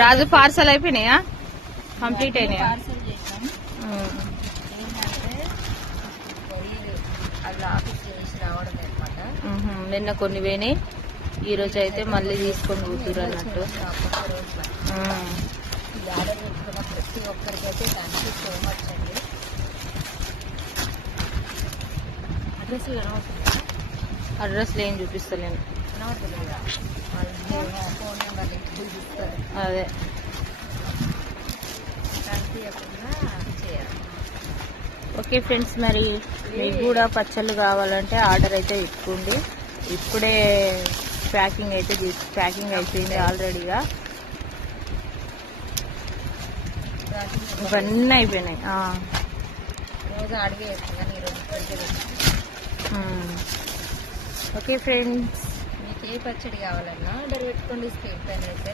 రాజు parcel అయిపోయినాయా? Complete అయినాయా? Parcel చేసాం. ఏంటంటే అది ఆఫీస్ చేసి రావడం అనమాట. నిన్న కొన్ని పోయినాయి, ఈ రోజు అయితే మళ్ళీ తీసుకొని కూతురు అన్నట్టు. ఆర్డర్ పెట్టుకున్న ప్రతి ఒక్కరికైతే థ్యాంక్ యూ సో మచ్ అండి. అడ్రస్ కనబడుతుందా? అడ్రస్లు ఏం చూపిస్తలేను. కనబడతలేదా? ఫోన్ నెంబర్ చూపిస్తారు. అదే థ్యాంక్ యూ చెప్పకుండా చేయాలి. ఓకే ఫ్రెండ్స్, మరి మీకు కూడా పచ్చళ్ళు కావాలంటే ఆర్డర్ అయితే ఇట్టుకోండి. ఇప్పుడే ప్యాకింగ్ అయిపోయింది ఆల్రెడీగా. ఇవన్నీ అయిపోయినాయి. రోజు అడిగే వేసుకున్నాను, ఈరోజు ఓకే ఫ్రెండ్స్, మీకు ఏ పచ్చడి కావాలన్నా ఆర్డర్ పెట్టుకోండి. స్క్రీన్ పైన అయితే